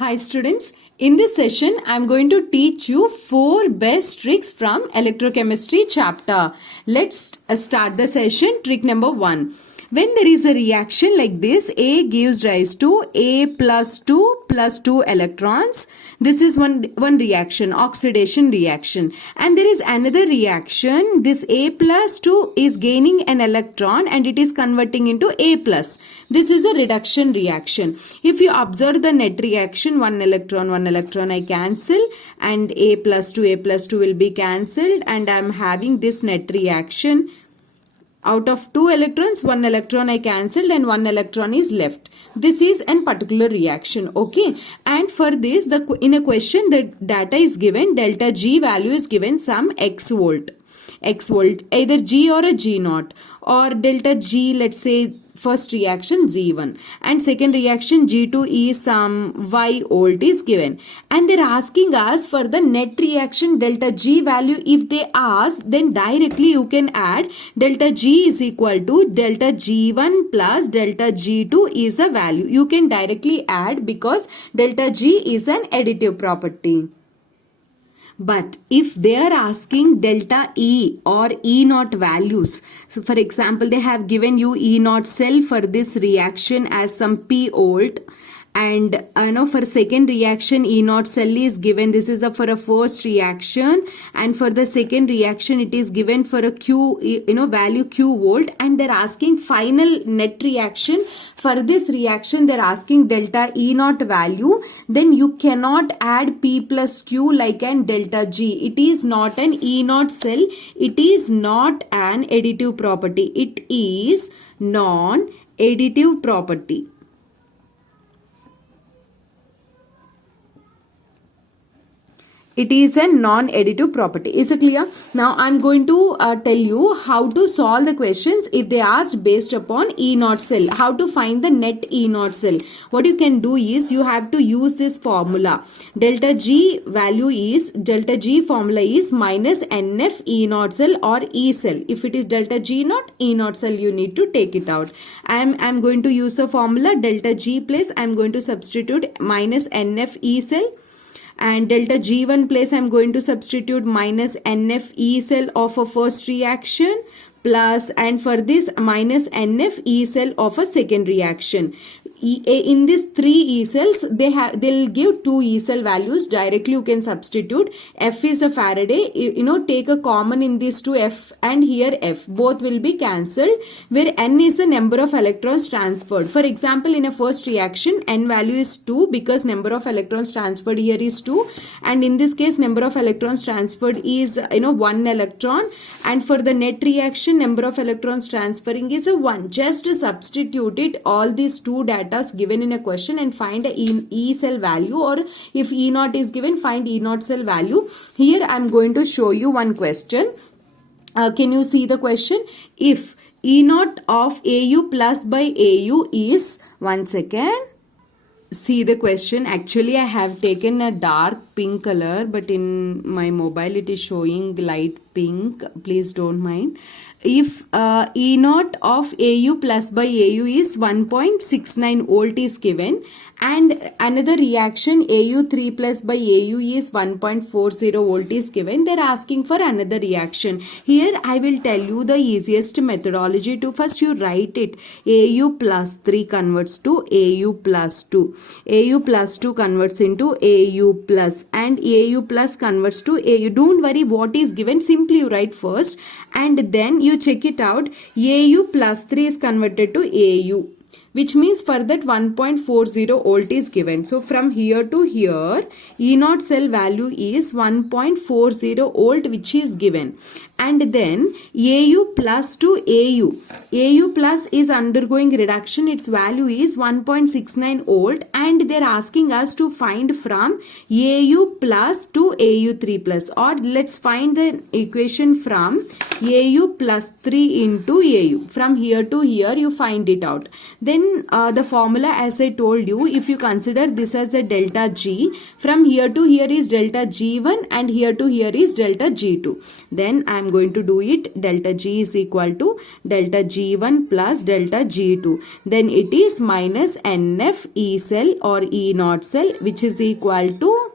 Hi students, in this session I am going to teach you 4 best tricks from electrochemistry chapter. Let's start the session. Trick number 1. When there is a reaction like this, A gives rise to A plus 2 electrons. This is one reaction, oxidation reaction. And there is another reaction. This A plus 2 is gaining an electron and it is converting into A plus. This is a reduction reaction. If you observe the net reaction, one electron I cancel, and A plus 2 will be cancelled, and I am having this net reaction. Out of 2 electrons, 1 electron I cancelled and 1 electron is left. This is a particular reaction, okay? And for this, in a question, the data is given, delta G value is given some X volt, either G or a G naught, or delta G, let's say first reaction Z1, and second reaction G2 is some Y volt is given, and they're asking us for the net reaction delta G value. If they ask, then directly you can add delta G is equal to delta G1 plus delta G2 is a value. You can directly add because delta G is an additive property. But if they are asking delta E or E naught values, so for example, they have given you E naught cell for this reaction as some P volt, and for second reaction E naught cell is given. This is for a first reaction, and for the second reaction it is given for a Q value Q volt, and they're asking final net reaction. For this reaction they're asking delta E naught value. Then you cannot add P plus Q like an delta G. It is not an E naught cell. It is not an additive property. It is non-additive property. It is a non-additive property. Is it clear? Now I am going to tell you how to solve the questions if they asked based upon E naught cell. How to find the net E naught cell. What you can do is you have to use this formula. Delta G formula is minus NF E naught cell or E cell. If it is delta G naught, E naught cell, you need to take it out. I am going to use the formula delta G place. I am going to substitute minus NF E cell. And delta G1 place I am going to substitute minus NF E cell of a first reaction plus, and for this minus NF E cell of a second reaction. In these 3 E cells, they'll give 2 E cell values. Directly you can substitute. F is a Faraday. Take a common in these 2, F and here F. Both will be cancelled, where N is the number of electrons transferred. For example, in a first reaction, N value is 2 because number of electrons transferred here is 2. And in this case, number of electrons transferred is 1 electron. And for the net reaction, number of electrons transferring is a 1. Just to substitute it, all these 2 data given in a question, and find a E cell value, or if E naught is given, find E naught cell value. Here I am going to show you one question. Can you see the question? If E naught of AU plus by AU is, one second, see the question. Actually I have taken a dark pink color, but in my mobile it is showing light pink. Please don't mind. If E naught of AU plus by AU is 1.69 volt is given, and another reaction AU3 plus by AU is 1.40 volt is given, they're asking for another reaction. Here I will tell you the easiest methodology to first you write it. AU plus 3 converts to AU plus 2. AU plus 2 converts into AU plus, and AU plus converts to AU. Don't worry what is given, simply you write first and then you check it out. AU plus 3 is converted to AU, which means for that 1.40 volt is given. So from here to here, E naught cell value is 1.40 volt, which is given. And then AU plus to AU. AU plus is undergoing reduction. Its value is 1.69 volt, and they're asking us to find from AU plus to AU3 plus, or let's find the equation from AU plus 3 into AU. From here to here you find it out. Then then the formula, as I told you, if you consider this as a delta G, from here to here is delta G1 and here to here is delta G2. Then I am going to do it. Delta G is equal to delta G1 plus delta G2. Then it is minus NF E cell or E naught cell, which is equal to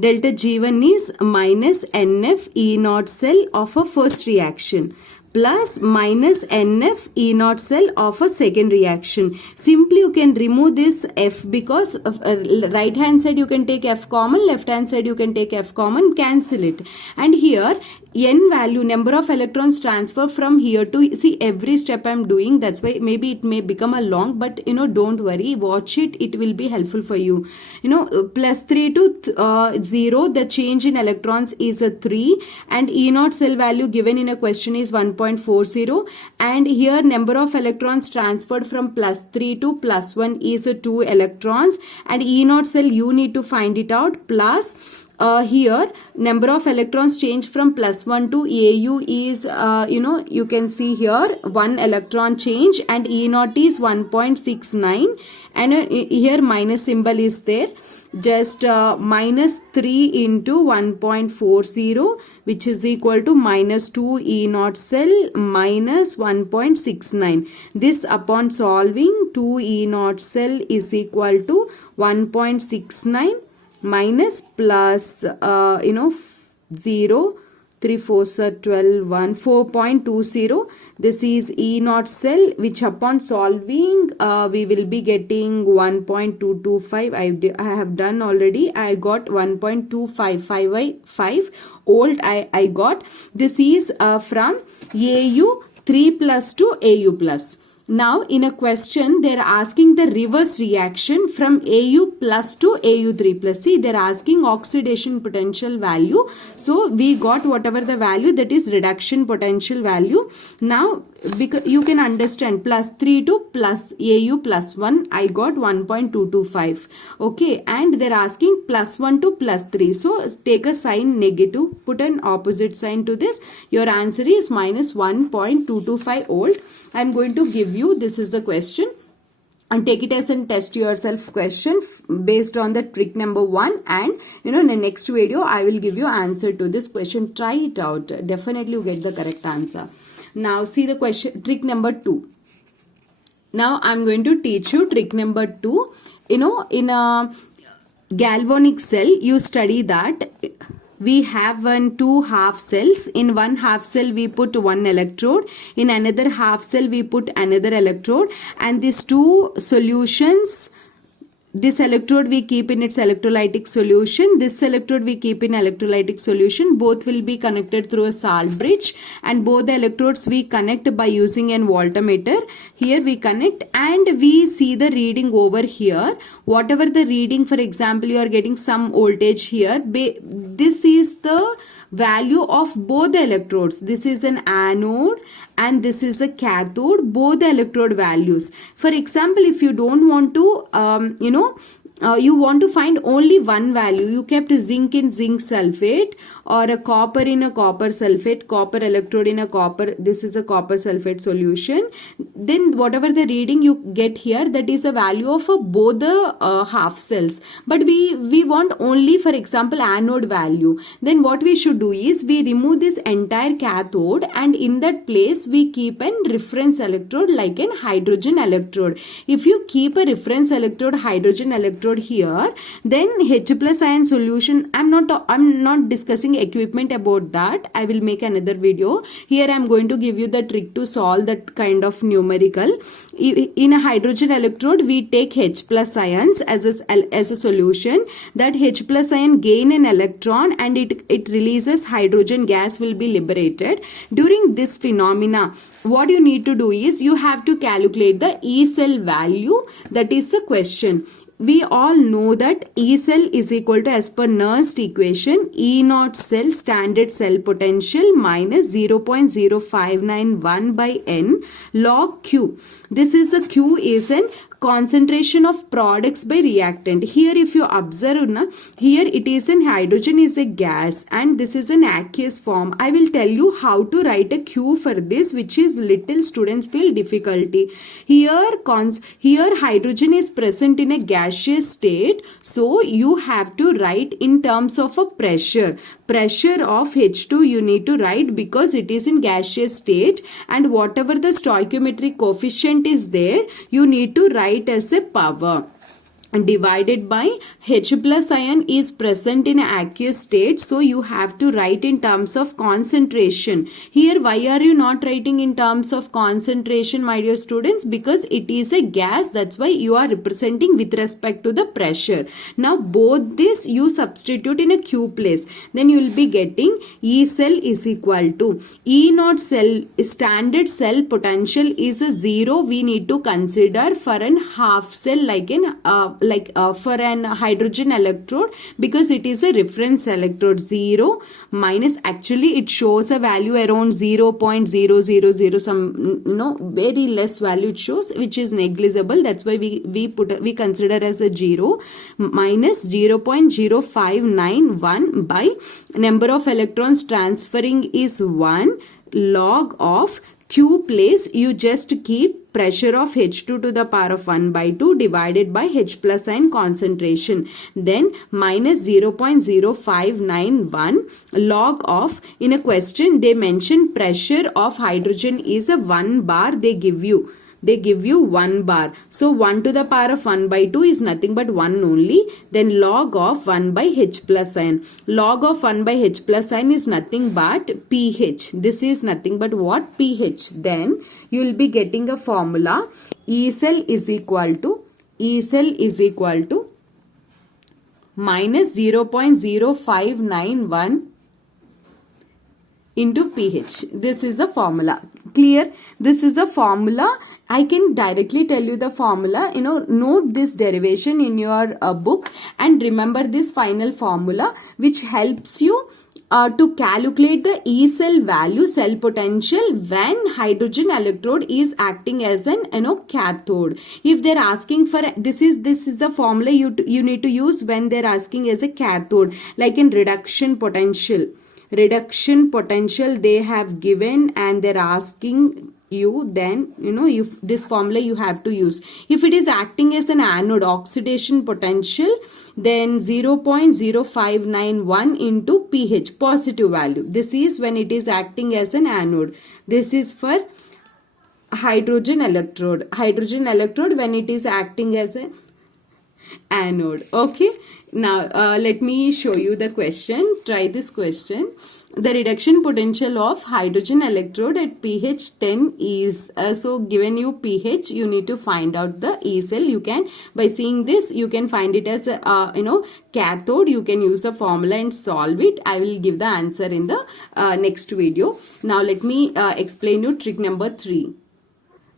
delta G1 is minus NF E naught cell of a first reaction plus minus NF E naught cell of a second reaction. Simply you can remove this F because right hand side you can take F common, left hand side you can take F common, cancel it. And here N value, number of electrons transfer from here to, see every step I'm doing, that's why maybe it may become a long, but don't worry, watch it, it will be helpful for you. Plus 3 to 0, the change in electrons is a 3 and E naught cell value given in a question is 1.40, and here number of electrons transferred from plus 3 to plus 1 is 2 electrons, and E naught cell you need to find it out, plus here number of electrons change from plus 1 to AU is you can see here 1 electron change and E naught is 1.69, and here minus symbol is there. Just minus 3 into 1.40, which is equal to minus 2 E naught cell minus 1.69. This upon solving, 2 E naught cell is equal to 1.69 minus plus 0, 3 4s are 12, 1, 4.20. This is E naught cell, which upon solving we will be getting 1.225. I have done already. I got 1.255 volt. I got. This is from AU 3 plus to AU plus. Now in a question they are asking the reverse reaction from AU plus to AU3 plus. See, they are asking oxidation potential value. So we got whatever the value, that is reduction potential value. Now because you can understand, plus 3 to plus AU plus 1, I got 1.225. Okay, and they are asking plus 1 to plus 3. So take a sign negative, put an opposite sign to this. Your answer is minus 1.225 volt. I am going to give you, this is the question, and take it as a test yourself question based on the trick number 1, and in the next video I will give you answer to this question. Try it out, definitely you get the correct answer. Now see the question, trick number 2. Now I'm going to teach you trick number 2. In a galvanic cell you study that we have two half cells. In one half cell we put one electrode, in another half cell we put another electrode, and these two solutions, this electrode we keep in its electrolytic solution, this electrode we keep in electrolytic solution. Both will be connected through a salt bridge, and both the electrodes we connect by using an voltmeter. Here we connect and we see the reading over here. Whatever the reading, for example you are getting some voltage here, this is the value of both the electrodes. This is an anode and this is a cathode, both the electrode values. For example, if you don't want to you want to find only one value, you kept zinc in zinc sulfate, or a copper in a copper sulfate, copper electrode in a copper, this is a copper sulfate solution, then whatever the reading you get here, that is the value of both the half cells. But we want only, for example, anode value. Then what we should do is we remove this entire cathode, and in that place we keep a reference electrode like an hydrogen electrode. If you keep a reference electrode, hydrogen electrode here, then H plus ion solution, I'm not discussing equipment about that, I will make another video. Here I'm going to give you the trick to solve that kind of numerical. In a hydrogen electrode we take H plus ions as a solution. That H plus ion gain an electron and it releases hydrogen gas will be liberated. During this phenomena, what you need to do is you have to calculate the E cell value. That is the question. We all know that E cell is equal to, as per Nernst equation, E naught cell standard cell potential minus 0.0591 by N log Q. This is a Q is an concentration of products by reactant. Here if you observe na, here it is an hydrogen is a gas and this is an aqueous form. I will tell you how to write a Q for this, which is little students feel difficulty. Here hydrogen is present in a gaseous state, so you have to write in terms of a pressure of H2 you need to write, because it is in gaseous state, and whatever the stoichiometric coefficient is there, you need to write as a power, divided by H plus ion is present in aqueous state, so you have to write in terms of concentration. Here why are you not writing in terms of concentration, my dear students? Because it is a gas, that's why you are representing with respect to the pressure. Now both this you substitute in a Q place, then you will be getting E cell is equal to E naught cell, standard cell potential is a 0. We need to consider for an half cell for an hydrogen electrode, because it is a reference electrode. 0 minus, actually it shows a value around 0.000, some very less value it shows, which is negligible, that's why we consider as a 0, minus 0.0591 by number of electrons transferring is 1 log of Q place, you just keep pressure of H2 to the power of 1 by 2 divided by H plus ion concentration. Then minus 0.0591 log of, in a question they mention pressure of hydrogen is a 1 bar, they give you 1 bar. So 1 to the power of 1 by 2 is nothing but 1 only. Then log of 1 by H plus ion. Log of 1 by H plus ion is nothing but pH. This is nothing but what? pH. Then you will be getting a formula. E cell is equal to minus 0.0591 into pH. This is a formula. Clear? This is a formula. I can directly tell you the formula. Note this derivation in your book and remember this final formula, which helps you to calculate the E cell value, cell potential, when hydrogen electrode is acting as an cathode. If they're asking for this is the formula you need to use when they're asking as a cathode, like in reduction potential they have given and they're asking you, then if this formula you have to use. If it is acting as an anode, oxidation potential, then 0.0591 into pH, positive value. This is when it is acting as an anode. This is for hydrogen electrode when it is acting as an anode. Okay, now let me show you the question. Try this question. The reduction potential of hydrogen electrode at pH 10 is, so given you pH, you need to find out the E cell. You can, by seeing this, you can find it as cathode. You can use the formula and solve it. I will give the answer in the next video. Now let me explain you trick number 3.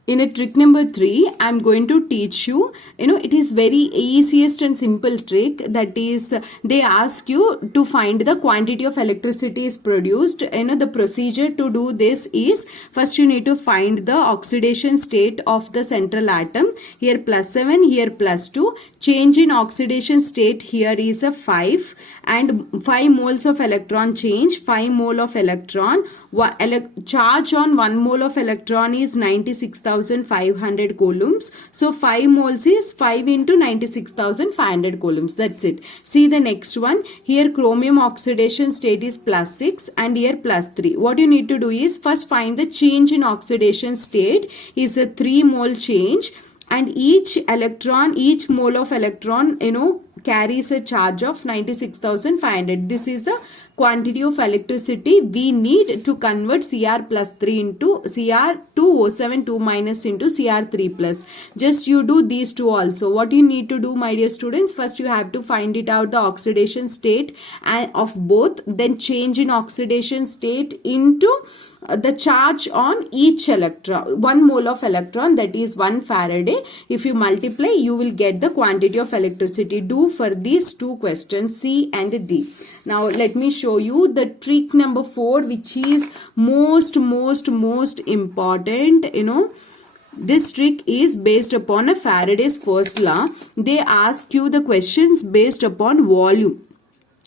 In a trick number 3, I am going to teach you, it is very easiest and simple trick. That is, they ask you to find the quantity of electricity is produced. The procedure to do this is, first you need to find the oxidation state of the central atom. Here +7, here +2. Change in oxidation state here is a 5 and 5 moles of electron change, 5 mole of electron. Charge on 1 mole of electron is 96,500 coulombs. So 5 moles is 5 into 96,500 coulombs. That's it. See the next one. Here chromium oxidation state is +6 and here +3. What you need to do is first find the change in oxidation state is a 3 mole change, and each mole of electron carries a charge of 96,500. This is the quantity of electricity we need to convert Cr+3 into Cr2O7 2- into Cr3+. Just you do these two also. What you need to do, my dear students, first you have to find it out the oxidation state of both, then change in oxidation state into the charge on each electron. 1 mole of electron, that is 1 Faraday. If you multiply, you will get the quantity of electricity. Do for these two questions, C and D. Now let me show you the trick number 4, which is most important. This trick is based upon a Faraday's first law. They ask you the questions based upon volume.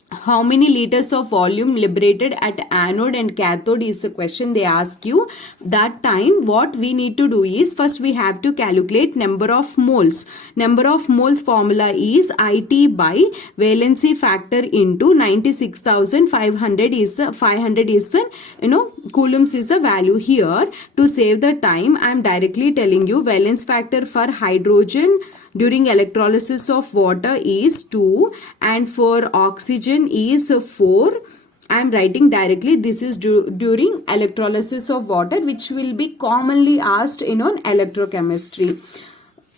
How many liters of volume liberated at anode and cathode is the question they ask you. That time what we need to do is, first we have to calculate number of moles. Number of moles formula is IT by valency factor into 96,500 is 500 is coulombs is the value here. To save the time, I am directly telling you valence factor for hydrogen during electrolysis of water is 2 and for oxygen is 4. I am writing directly, this is during electrolysis of water, which will be commonly asked in on electrochemistry.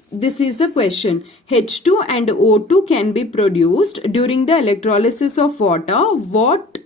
This is the question. H2 and O2 can be produced during the electrolysis of water. What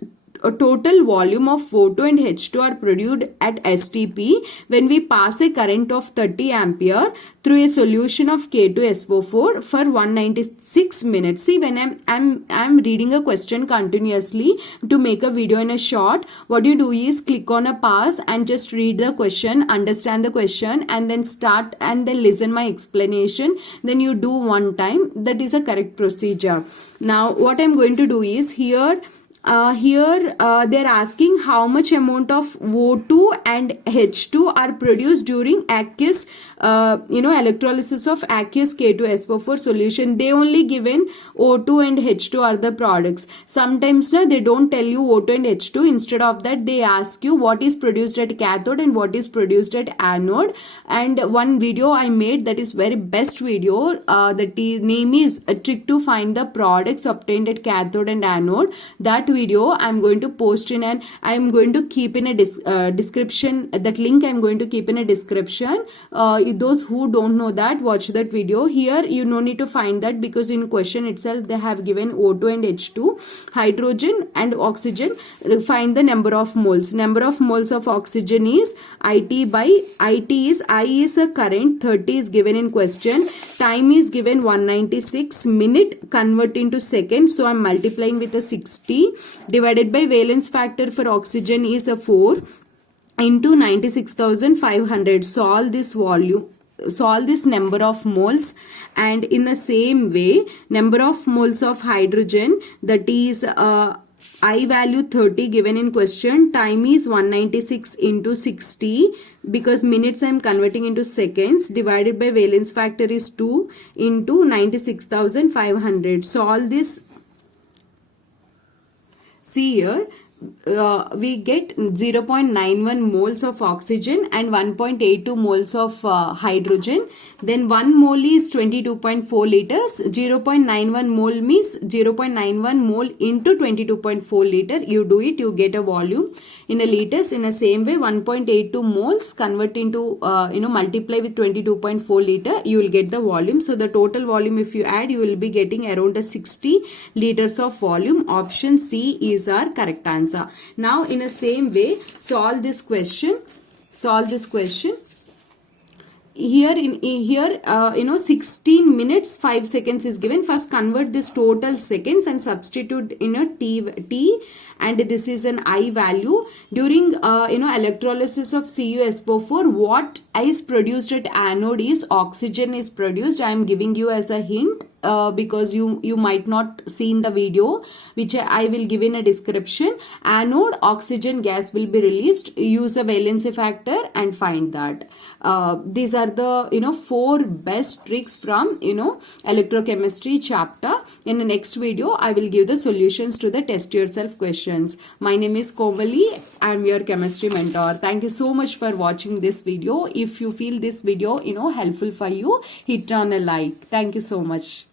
a total volume of O2 and H2 are produced at STP when we pass a current of 30 ampere through a solution of K2SO4 for 196 minutes. See, when I'm reading a question continuously to make a video in a short, what you do is click on a pause and just read the question, understand the question, and then start and then listen my explanation. Then you do one time. That is a correct procedure. Now what I'm going to do is here they're asking how much amount of O2 and H2 are produced during aqueous electrolysis of aqueous K2SO4 solution. They only given O2 and H2 are the products. Sometimes they don't tell you O2 and H2. Instead of that, they ask you what is produced at cathode and what is produced at anode. And one video I made, that is very best video, the name is a trick to find the products obtained at cathode and anode. That video I'm going to post in, and I'm going to keep in a description. That link I'm going to keep in a description. Those who don't know that, watch that video. Here you no need to find that, because in question itself they have given O2 and H2, hydrogen and oxygen. Find the number of moles. Number of moles of oxygen is IT by IT is I is a current, 30 is given in question, time is given 196, minute convert into seconds, so I'm multiplying with a 60, divided by valence factor for oxygen is a 4 into 96,500. Solve this volume, solve this number of moles. And in the same way, number of moles of hydrogen, that is I value 30 given in question, time is 196 into 60, because minutes I am converting into seconds, divided by valence factor is 2 into 96,500. Solve this. See here, we get 0.91 moles of oxygen and 1.82 moles of hydrogen. Then 1 mole is 22.4 liters. 0.91 mole means 0.91 mole into 22.4 liter. You do it, you get a volume in a liters. In the same way, 1.82 moles convert into multiply with 22.4 liter, you will get the volume. So the total volume, if you add, you will be getting around 60 liters of volume. Option C is our correct answer. Now in the same way, solve this question. Here 16 minutes 5 seconds is given. First convert this total seconds and substitute in a t, and this is an I value. During electrolysis of CuSO4, what is produced at anode is oxygen is produced. I am giving you as a hint, because you might not see in the video, which I will give in a description. Anode, oxygen gas will be released. Use a valency factor and find that. These are the 4 best tricks from electrochemistry chapter. In the next video, I will give the solutions to the test yourself questions. My name is Komali. I am your chemistry mentor. Thank you so much for watching this video. If you feel this video helpful for you, hit on a like. Thank you so much.